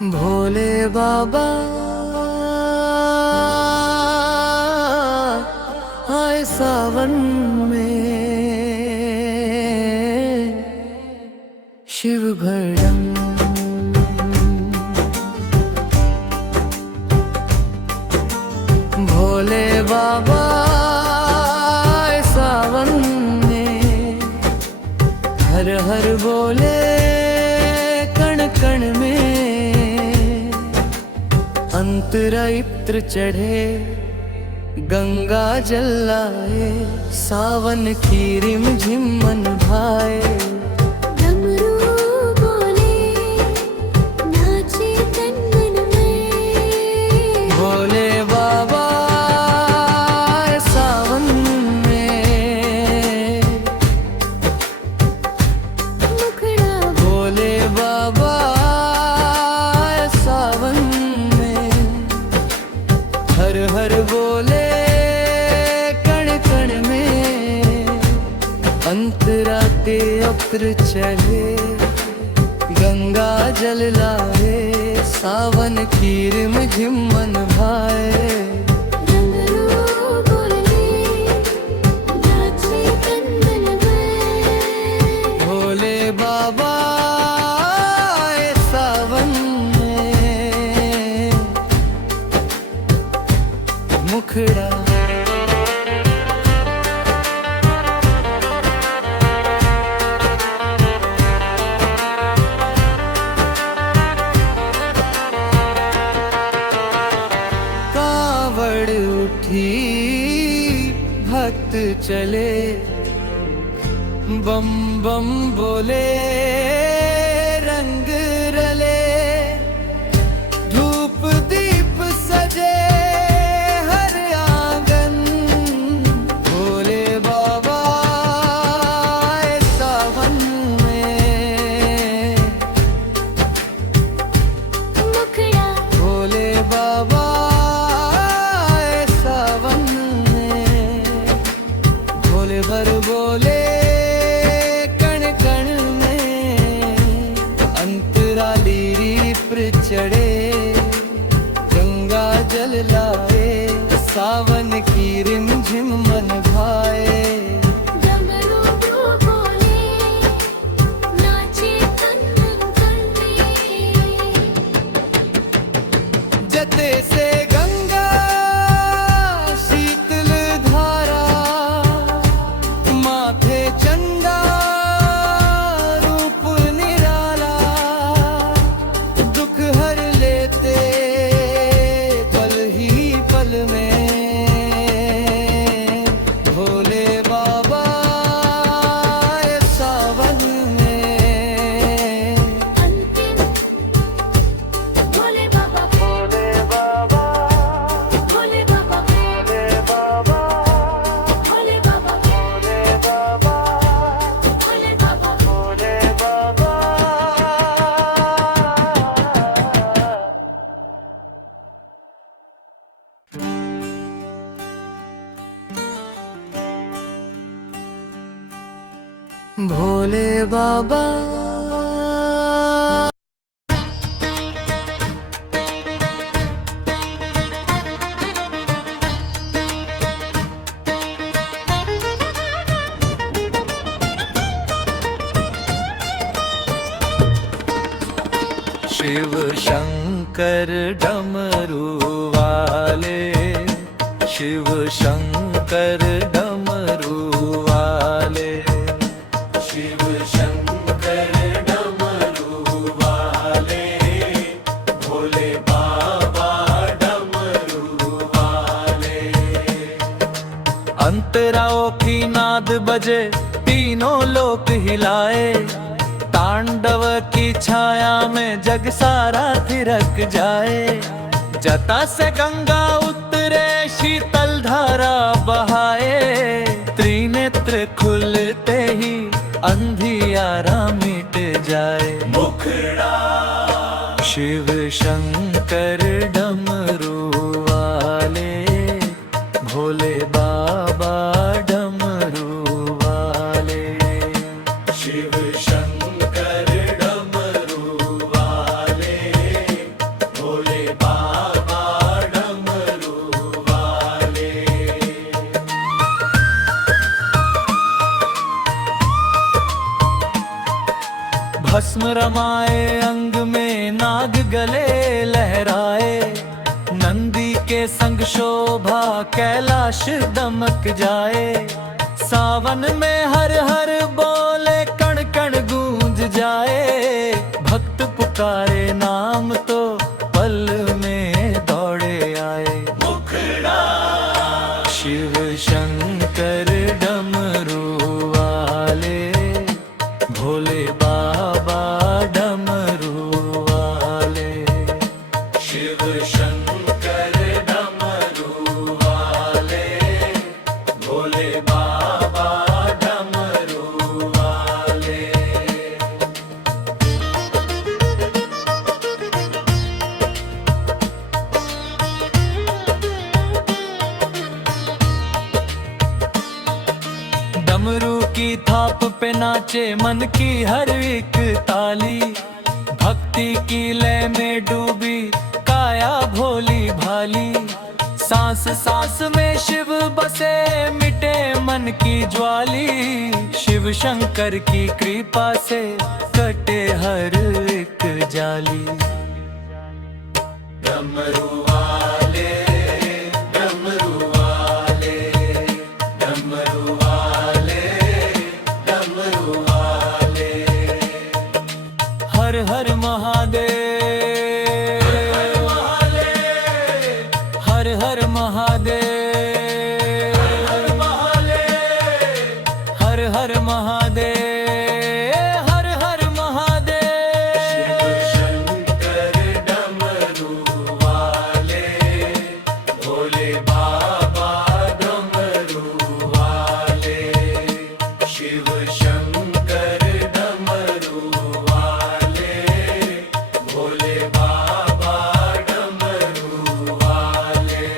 भोले बाबा आए सावन में, शिव भजन भोले बाबा आए सावन में, हर हर बोले कण कण में, अंतरा इत्र चढ़े गंगा जल लाए, सावन की रिम झिम मन भाए। डमरू बोले नाचे तन मन में, भोले बाबा सावन में, मुखड़ा भोले बाबा सावन में, हर हर बोले अंतराते अप्र चढ़े गंगा जल लाए, सावन की रिम झिम मन भाए। डमरू बोले नाचे तन मन में, भोले बाबा आए सावन में, मुखड़ा भक्त चले बम बम बोले, रंग रले धूप दीप सजे हर आंगन, भोले बाबा आए सावन में, मुखड़ा भोले बाबा भर बोले कण कण में, अंतराली रीप चढ़े गंगा जल लाए, सावन की रिम झिम मन भाए। डमरू बोले नाचे तन मन में, जते से गंगा शीतल धारा, माथे चंदा रूप निराला, दुख हर लेते पल ही पल में, भोले बाबा सावन में, अंतिम भोले बाबा भोले बाबा भोले बाबा भोले बाबा भोले बाबा भोले बाबा भोले बाबा भोले बाबा। भोले बाबा शिव शंकर डमरू वाले, शिव शंकर डमरू वाले, शिव शंकर डमरू वाले, भोले बाबा डमरू वाले। अंतराओं की नाद बजे तीनों लोक हिलाए, तांडव की छाया में जग सारा थिरक जाए, जटा से गंगा उतरे शीतल धारा बहाए, त्रिनेत्र खुलते ही अंधियारा मिट जाए। मुखड़ा शिव शंकर डमरू वाले, भोले बाबा डमरू वाले, शिव शंकर डमरू वाले। भस्म रमाए अंग में नाग गले लहराए, नंदी के संग शोभा कैलाश दमक जाए। सावन में हर हर बोले कण कण गूंज जाए, भक्त पुकारे नाम तो पल में दौड़े आए। मुखड़ा शिव शंकर डमरू वाले, भोले बाबा डमरू वाले। शिव शंकर डमरू वाले, भोले बाबा डमरू वाले। डमरू की थाप पे नाचे मन की हर एक ताली, भक्ति की लय में डूबी काया भोली भाली। सांस सांस में शिव बसे मिटे मन की ज्वाली, शिव शंकर की कृपा से कटे हर एक जाली। डमरू वाले, डमरू वाले, डमरू वाले, डमरू वाले। हर हर महादेव, हर हर महादेव, हर हर महादेव, हर हर महादेव। शिव शंकर डमरू वाले, भोले बाबा डमरू वाले। शिव शंकर डमरू वाले, भोले बाबा डमरू वाले।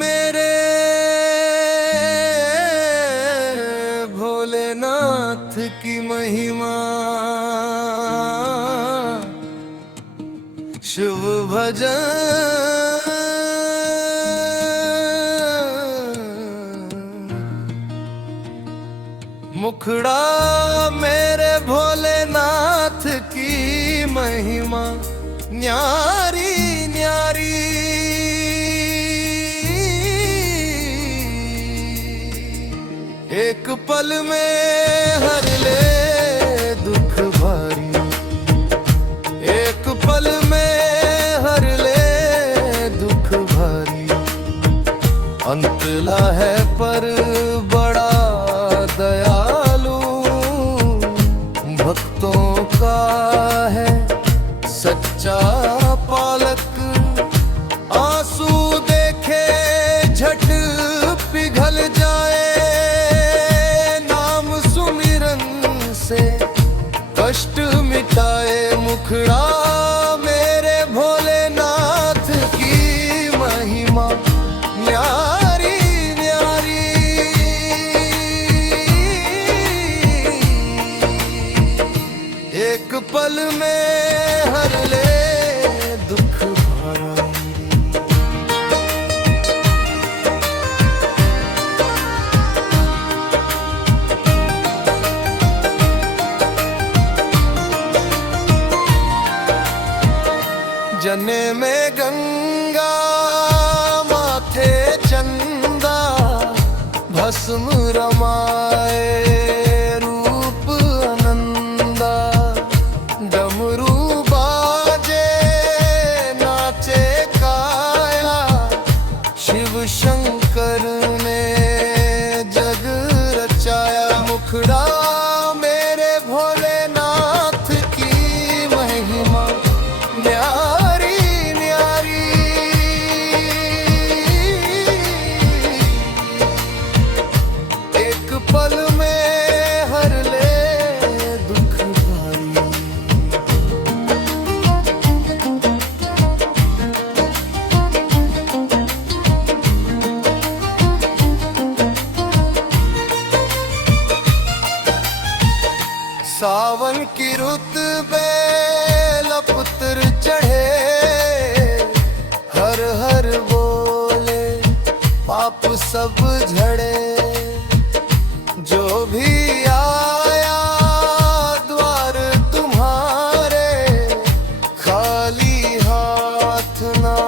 मेरे भोलेनाथ की महिमा, शिव भजन। मुखड़ा मेरे भोलेनाथ की महिमा, न्यारी न्यारी। एक पल में हर ले दुख भारी, एक पल में हर ले दुख भारी। अंतला है पर बड़ा दयालु, भक्तों का है सच्चा पालक। आंसू देखे झट पिघल जाए, नाम सुमिरन से कष्ट मिटाए। मुखड़ा मेरे भोलेनाथ की महिमा, न्यारी न्यारी। एक पल में हर ले दुख भरा। जने में गंगा माथे चंदा, भस्म रमाए रूप आनंदा। डमरू बाजे नाचे काया, शिव शंकर ने जग रचाया। मुखड़ा मेरे भोलेनाथ की महिमा, न्यारी न्यारी। सावन की रुत बेलपत्र चढ़े, हर हर बोले पाप सब झड़े। जो भी आया द्वार तुम्हारे, खाली हाथ ना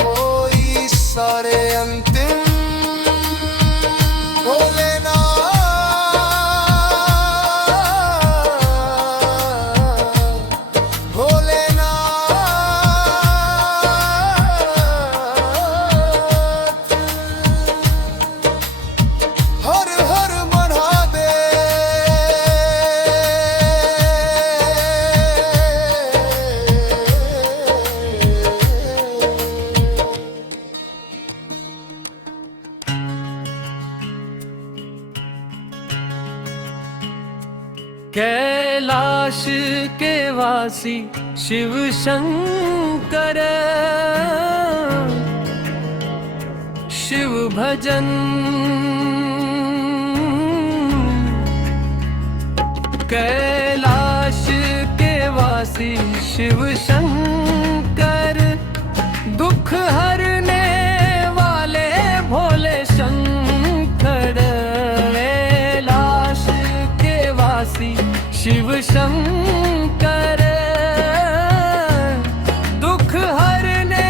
कोई सारे। अंतिम कैलाश के वासी शिव शंकर, शिव भजन कैलाश के वासी शिव शंकर, दुख हरने वाले भोले शंकर। कैलाश के वासी शिव शंकर, दुख हरने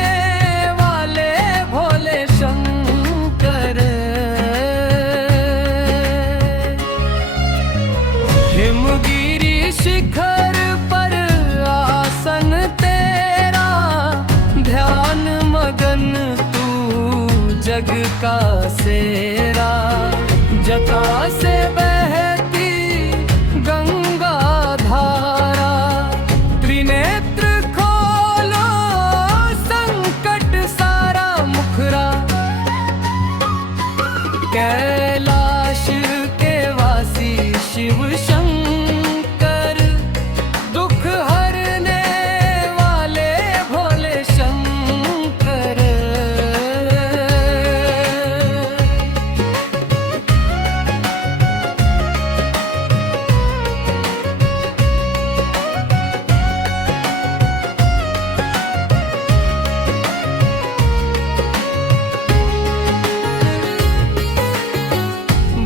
वाले भोले शंकर। हिमगिरी शिखर पर आसन तेरा, ध्यान मगन तू जग का सेरा। जटा से बहती गंगा धारा, त्रिनेत्र खोलो संकट सारा मुखरा। कैलाश के वासी शिव शंकर, दुख हरने वाले भोले शंकर।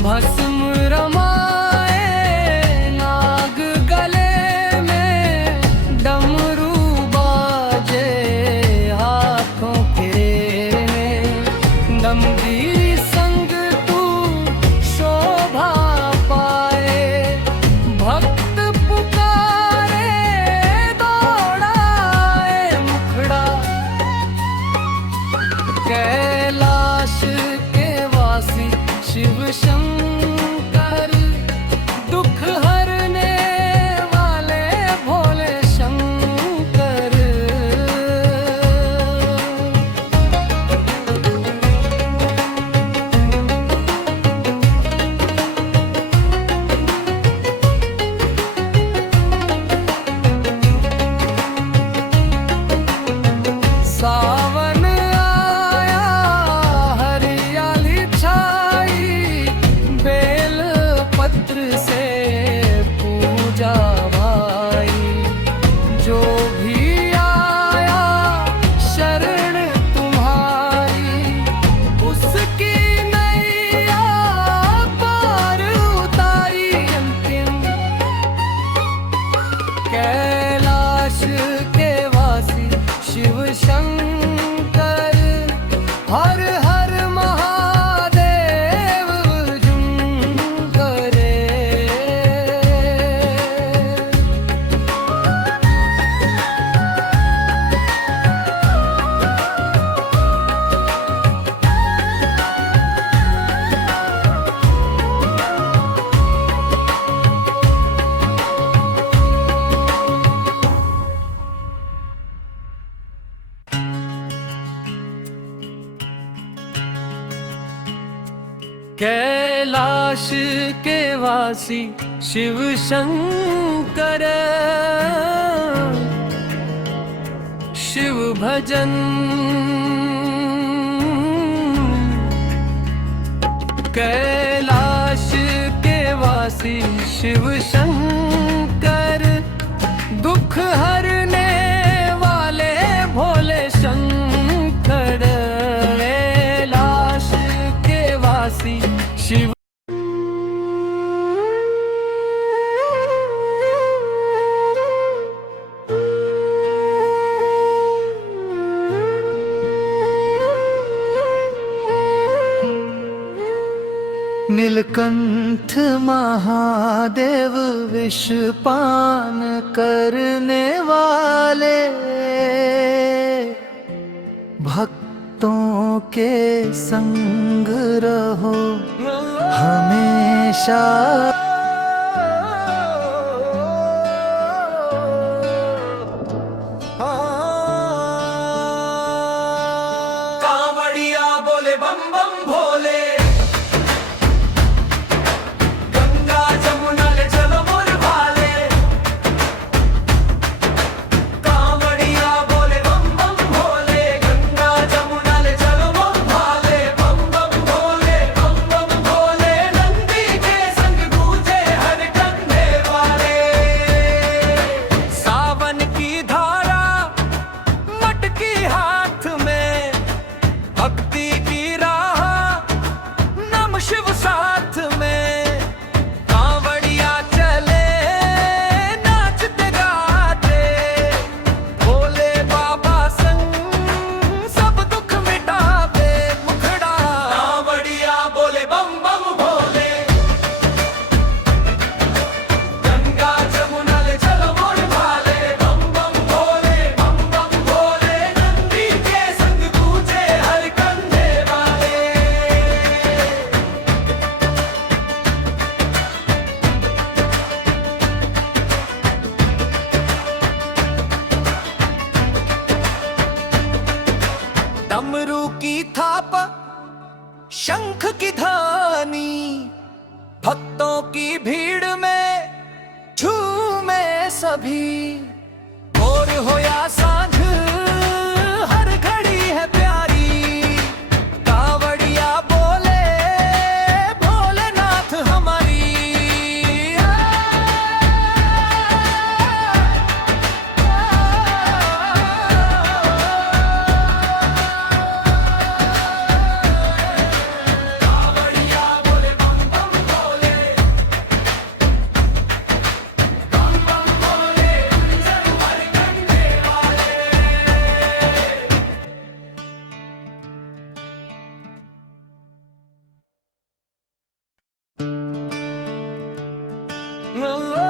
भस्म रमाए नाग गले में, डमरू बाजे हाथों फेरे में। दमदीरी संग तू शोभा पाए, भक्त पुकारे दौड़ाए मुखड़ा। कैलाश के वासी शिव शंकर, दुख हरने वाले भोले शंकर। सावन आया हरियाली छाई, बेल पत्र से पूजा भाई। जो भी आया शरण तुम्हारी, उसकी नैया पार उतारी। अंतिम कैलाश के वासी शिव शंकर, हर हर महादेव करे। कैलाश के वासी शिव शंकर, शिव भजन कैलाश के वासी शिव शंकर। नीलकंठ महादेव विषपान करने वाले भक्तों के संग रहो हमेशा। कांवड़िया बोले बम बम भोले, गंगा जमुना ले चलो मोर भाले। कांवड़िया बोले बम बम भोले, गंगा जमुना ले चलो मोर भाले। बम बम भोले, बम बम भोले, नंदी के संग गूंजे हर कंधे वाले। सावन की धारा मटकी हाथ में, भक्ति की राह नम शिव साथ में। कांवड़िया चले नाचते गाते, भोले बाबा संग सब दुख मिटावे मुखड़ा। कांवड़िया बोले बम बम भोले, गंगा जमुना ले चलो मोर भाले। बम बम भोले, बम बम भोले, नंदी के संग गूंजे हर कंधे वाले। डमरू की थाप, शंख की ध्वनि, भक्तों की भीड़ में झूमे सभी। भोर हो या सांझ हर घड़ी है प्यारी। कांवड़िया बोले भोलेनाथ हमारी। कांवड़िया बोले बम बम भोले, बम बम भोले, हर कंधे वाले। Oh